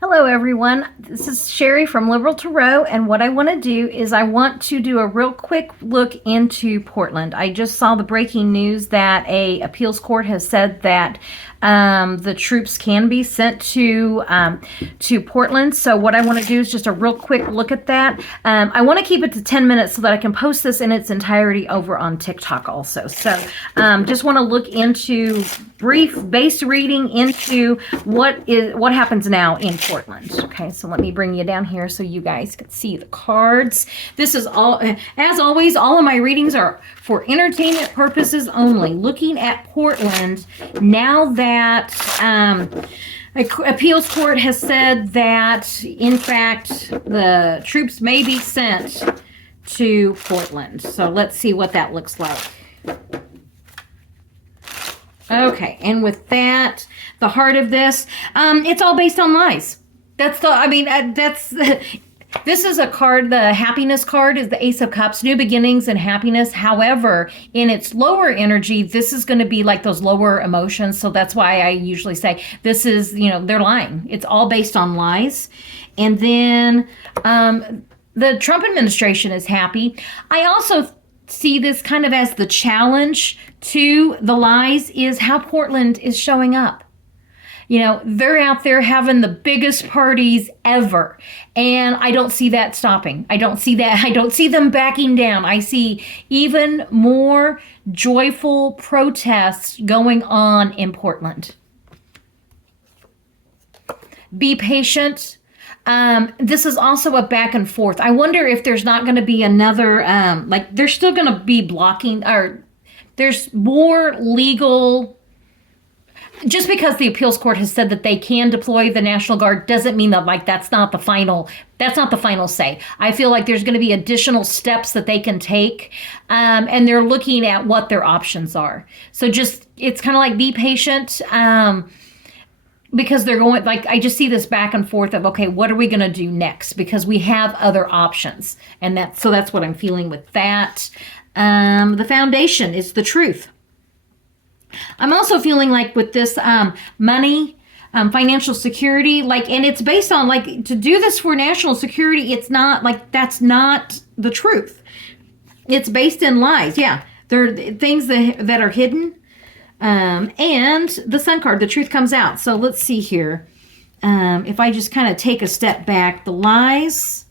Hello, everyone. This is Sherry from Liberal Tarot, and what I want to do is I want to do a real quick look into Portland. I just saw the breaking news that a appeals court has said that the troops can be sent to Portland. So what I want to do is just a real quick look at that. I want to keep it to 10 minutes so that I can post this in its entirety over on TikTok also. So just want to look into brief base reading into what happens now in Portland. Okay, so let me bring you down here so you guys can see the cards. This is all, as always, all of my readings are for entertainment purposes only. Looking at Portland now that appeals court has said that, in fact, the troops may be sent to Portland. So let's see what that looks like. Okay, and with that, the heart of this, it's all based on lies. This is a card, the happiness card is the Ace of Cups, new beginnings and happiness. However, in its lower energy, this is going to be like those lower emotions. So that's why I usually say this is, they're lying. It's all based on lies. And then the Trump administration is happy. I also see this kind of as the challenge to the lies is how Portland is showing up. They're out there having the biggest parties ever. And I don't see that stopping. I don't see them backing down. I see even more joyful protests going on in Portland. Be patient. This is also a back and forth. I wonder if there's not going to be another, they're still going to be blocking, or there's more legal. Just because the appeals court has said that they can deploy the National Guard doesn't mean that that's not the final say. I feel like there's going to be additional steps that they can take, and they're looking at what their options are. So it's kind of like be patient, because they're going, I just see this back and forth of, okay, what are we going to do next? Because we have other options, and that's what I'm feeling with that. The foundation is the truth. I'm also feeling like with this money, financial security, and it's based on to do this for national security. It's not that's not the truth. It's based in lies. Yeah, there are things that are hidden. And the Sun card, the truth comes out. So let's see here. If I just kind of take a step back, the lies,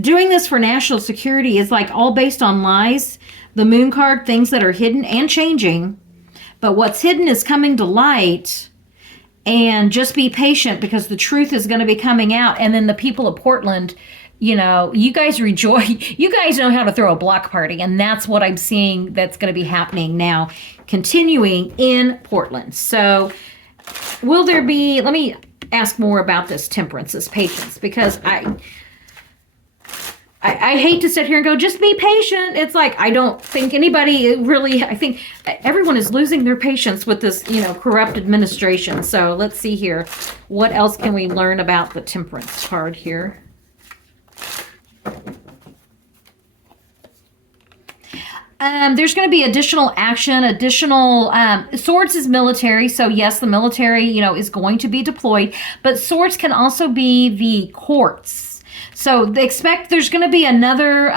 doing this for national security is all based on lies. The Moon card, things that are hidden and changing, but what's hidden is coming to light. And just be patient because the truth is going to be coming out. And then the people of Portland, you guys rejoice. You guys know how to throw a block party, and that's what I'm seeing that's going to be happening now, continuing in Portland. So will there be, let me ask more about this temperance, this patience, because I hate to sit here and go, just be patient. It's I don't think anybody really, I think everyone is losing their patience with this, corrupt administration. So let's see here. What else can we learn about the temperance card here? There's going to be additional action, swords is military. So yes, the military, is going to be deployed, but swords can also be the courts. So expect there's going to be another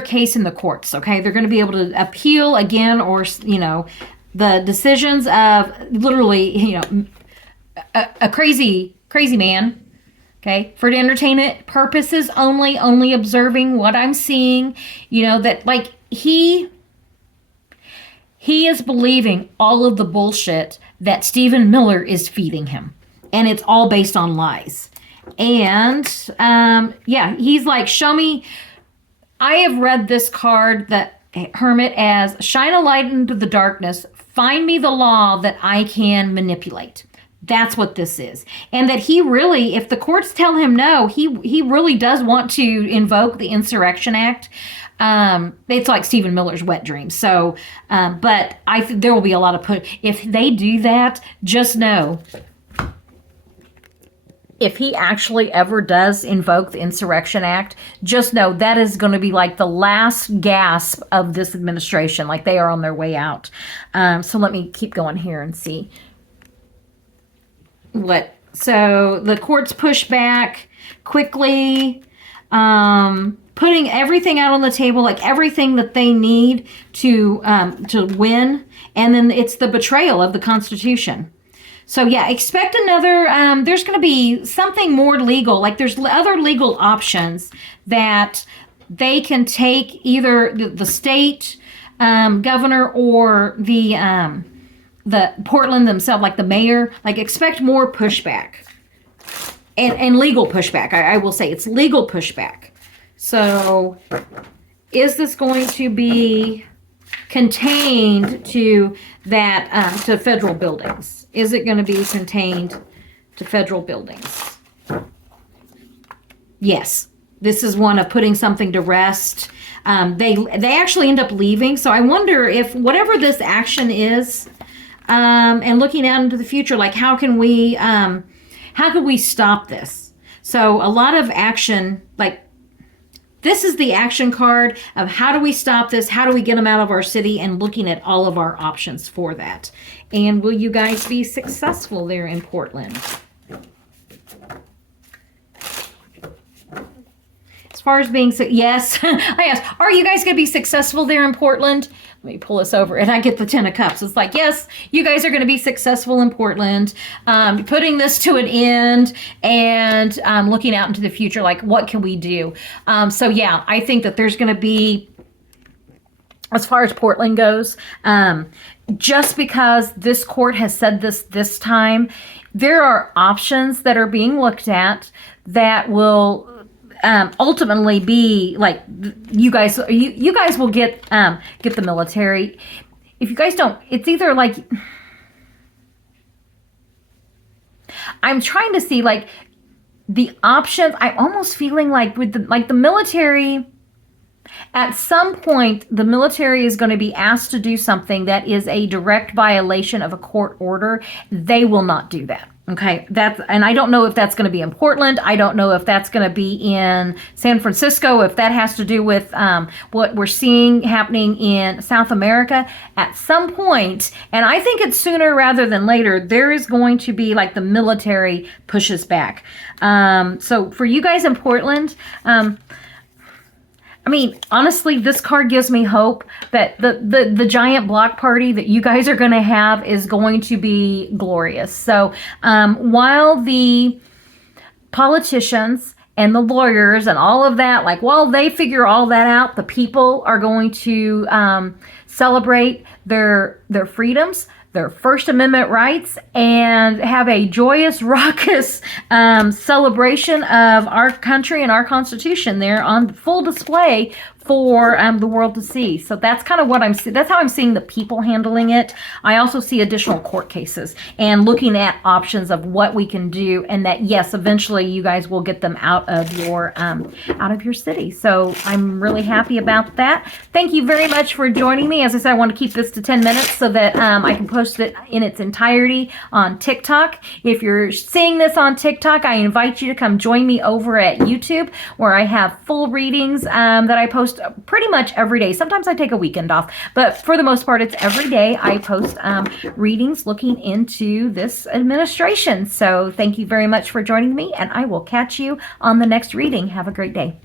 case in the courts. Okay, they're going to be able to appeal again, or the decisions of literally a crazy man. Okay, for entertainment purposes only observing what I'm seeing. That he is believing all of the bullshit that Stephen Miller is feeding him, and it's all based on lies. And he's show me. I have read this card, the Hermit, as shine a light into the darkness, find me the law that I can manipulate. That's what this is. And that he really, if the courts tell him no, he really does want to invoke the Insurrection Act. It's like Stephen Miller's wet dream. So, but there will be a lot of if they do that, just know, if he actually ever does invoke the Insurrection Act, just know that is going to be the last gasp of this administration. They are on their way out. So let me keep going here and see what So the courts push back quickly, putting everything out on the table, like everything that they need to win. And then it's the betrayal of the Constitution. So yeah, expect another, there's going to be something more legal. Like there's other legal options that they can take, either the state governor or the Portland themselves, like the mayor. Like expect more pushback and legal pushback. I will say it's legal pushback. So is this going to be contained to that to federal buildings? Is it going to be contained to federal buildings? Yes. This is one of putting something to rest. They actually end up leaving. So I wonder if whatever this action is, and looking out into the future, like how can we stop this? So a lot of action, like this is the action card of how do we stop this? How do we get them out of our city? And looking at all of our options for that. And will you guys be successful there in Portland? As far as being, yes, I asked, are you guys going to be successful there in Portland? Let me pull this over and I get the 10 of cups. It's like, yes, you guys are going to be successful in Portland. Putting this to an end and looking out into the future, like what can we do? So yeah, I think that there's going to be, as far as Portland goes, just because this court has said this time, there are options that are being looked at that will ultimately be like you guys will get the military. If you guys don't, it's either like I'm trying to see like the options. I'm almost feeling like with the military, at some point the military is going to be asked to do something that is a direct violation of a court order. They will not do that. Okay, and I don't know if that's going to be in Portland. I don't know if that's going to be in San Francisco, if that has to do with what we're seeing happening in South America at some point. And I think it's sooner rather than later, there is going to be like the military pushes back. So for you guys in Portland, I mean, honestly, this card gives me hope that the giant block party that you guys are going to have is going to be glorious. So while the politicians and the lawyers and all of that, like while they figure all that out, the people are going to celebrate their freedoms, their First Amendment rights, and have a joyous, raucous celebration of our country and our Constitution there on full display for the world to see. So that's kind of what that's how I'm seeing the people handling it. I also see additional court cases and looking at options of what we can do, and that yes, eventually you guys will get them out of your city. So I'm really happy about that. Thank you very much for joining me. As I said, I want to keep this to 10 minutes so that I can post it in its entirety on TikTok. If you're seeing this on TikTok, I invite you to come join me over at YouTube, where I have full readings that I post pretty much every day. Sometimes I take a weekend off, but for the most part, it's every day I post readings looking into this administration. So thank you very much for joining me, and I will catch you on the next reading. Have a great day.